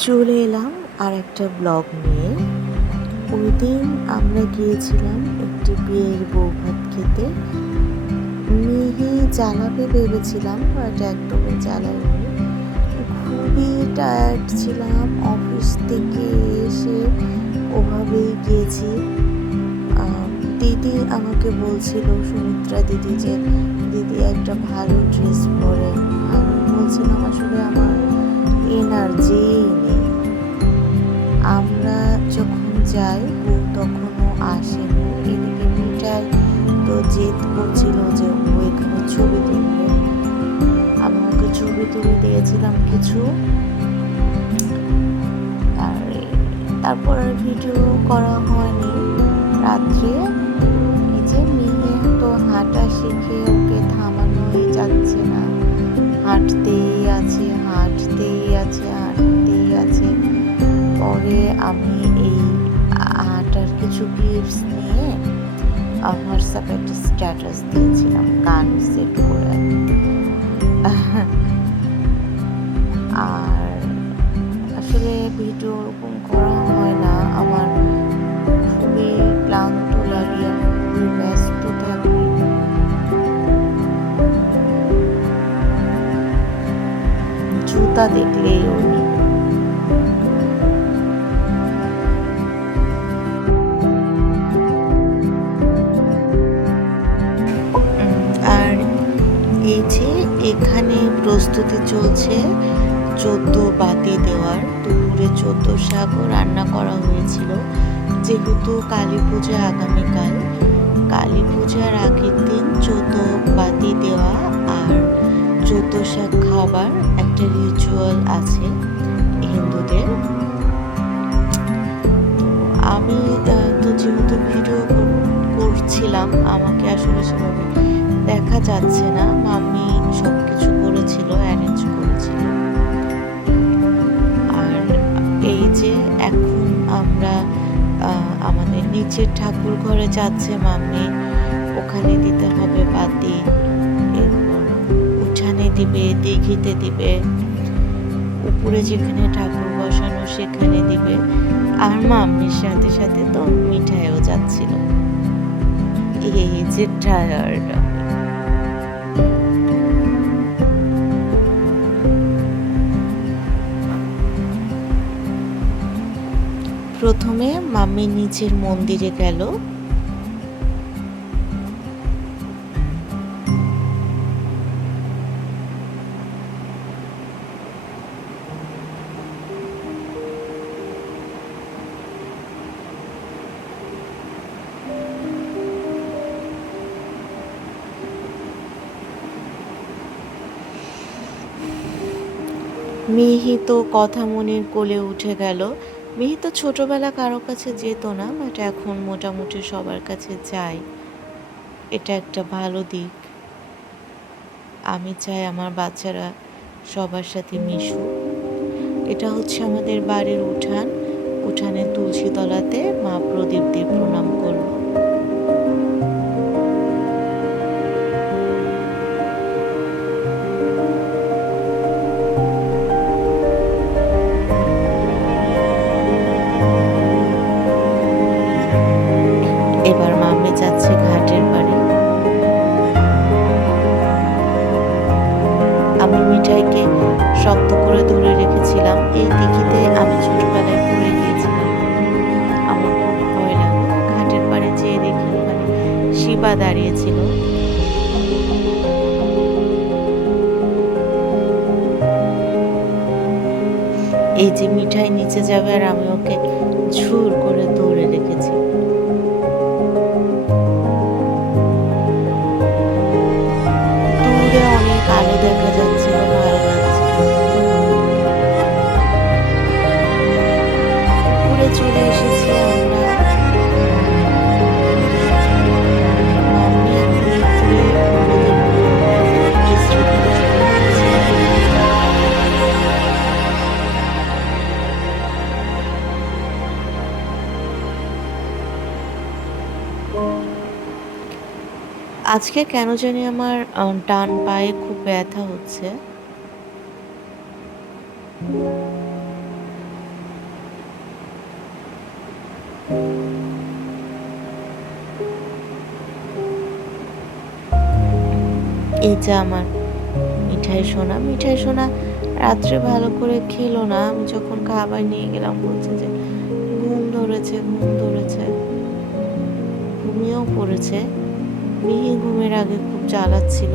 চলে এলাম আর একটা ব্লগ নিয়ে। ওই দিন আমরা গিয়েছিলাম একটি বিয়ের বৌভাত খেতে। মিহি জ্বালাবে ভেবেছিলাম, বাট একদমই জ্বালাইনি। খুবই টায়ার্ড ছিলাম, অফিস থেকে এসে ওভাবেই গিয়েছি। দিদি আমাকে বলছিল, সুমিত্রা দিদি, যে দিদি একটা ভালো ড্রেস পরে। আমি বলছিলাম আসলে আমার এনার্জিই নেই। আমরা যখন যাই বউ তখনও আসেনি। এদিকে মিঠাই তো জেদ করছিল যে ও এখানে ছবি তুলবে। আমি ওকে ছবি তুলে দিয়েছিলাম কিছু, আর তারপর আর ভিডিও করা হয়নি। রাত্রে এই যে মেয়ে তো হাঁটা শিখে, ওকে থামানোই যাচ্ছে না, হাঁটতেই আছে হাঁটতেই আছে হাঁটতেই আছে। পরে আমি এই হাঁটার কিছু ক্লিপস নিয়ে হোয়াটসঅ্যাপে একটা স্ট্যাটাস দিয়েছিলাম গান সেট করে। আর আসলে ভিডিও ওরকম করা হয় না, আমার খুবই ক্লান্ত লাগে, আমি খুবই ব্যস্ত থাকি। জুতা দেখলেই উনি আর এই যে এখানে প্রস্তুতি চলছে 14 বাতি দেওয়ার। দুপুরে 14 শাকও রান্না করা হয়েছিল, যেহেতু কালী পূজা আগামীকাল। কালী পূজার আগের দিন 14 বাতি দেওয়া আর 14 শাক খাবার একটা রিচুয়াল আছে হিন্দুদের। তো আমি তো যেহেতু ভিডিও করছিলাম, আমাকে আসলে সেভাবে দেখা যাচ্ছে না। মাম্মি সব কিছু করেছিল, অ্যারেঞ্জ করেছিল। আর এই যে এখন আমরা আমাদের নিচের ঠাকুর ঘরে যাচ্ছে মাম্মি, ওখানে দিতে হবে বাতি, এরপর উঠানে দিবে, দিঘিতে দিবে, উপরে যেখানে ঠাকুর বসানো সেখানে দিবে। আর মাম্মির সাথে সাথে তো মিঠাইও যাচ্ছিল। এই যে টায়ার্ড। প্রথমে মাম্মি নিচের মন্দিরে গেল। মিহি তো কথা মনির কোলে উঠে গেল। মিহি তো ছোটবেলা কারো কাছে যেত না, বাট এখন মোটামুটি সবার কাছে যায়। এটা একটা ভালো দিক। আমি চাই আমার বাচ্চারা সবার সাথে মিশুক। এটা হচ্ছে আমাদের বাড়ির উঠান। উঠানে তুলসী তলাতে মা প্রদীপ দিয়ে প্রণাম করলো। এবার মাম্মি যাচ্ছে ঘাটের পাড়ে। আমি মিঠাইকে শক্ত করে ধরে রেখেছিলাম। এই দিঘিতে আমি ছোটবেলায় পড়ে গিয়েছিলাম, আমার খুব ভয় লাগে। ঘাটের পাড়ে যেয়ে দেখি ওখানে শিবা দাঁড়িয়েছিল। এই যে মিঠাই নিচে যাবে আর আমি ওকে ঝুর করে ধরে রেখেছি। দূরে অনেক আলো দেখা যাচ্ছিল, ভালো লাগছিল। উপরে চলে এসেছি আমরা। মাম্মি ঘুরে ঘুরে একটি স্মৃতি জুড়ে দিয়েছে। আজকে কেন জানি আমার ডান পায়ে খুব ব্যথা হচ্ছে। এই যে আমার মিঠাই সোনা রাত্রে ভালো করে খেলো না। আমি যখন খাবার নিয়ে গেলাম বলছে যে ঘুম ধরেছে, ঘুমিয়েও পড়েছে। মিহি ঘুমের আগে খুব জ্বালাচ্ছিল।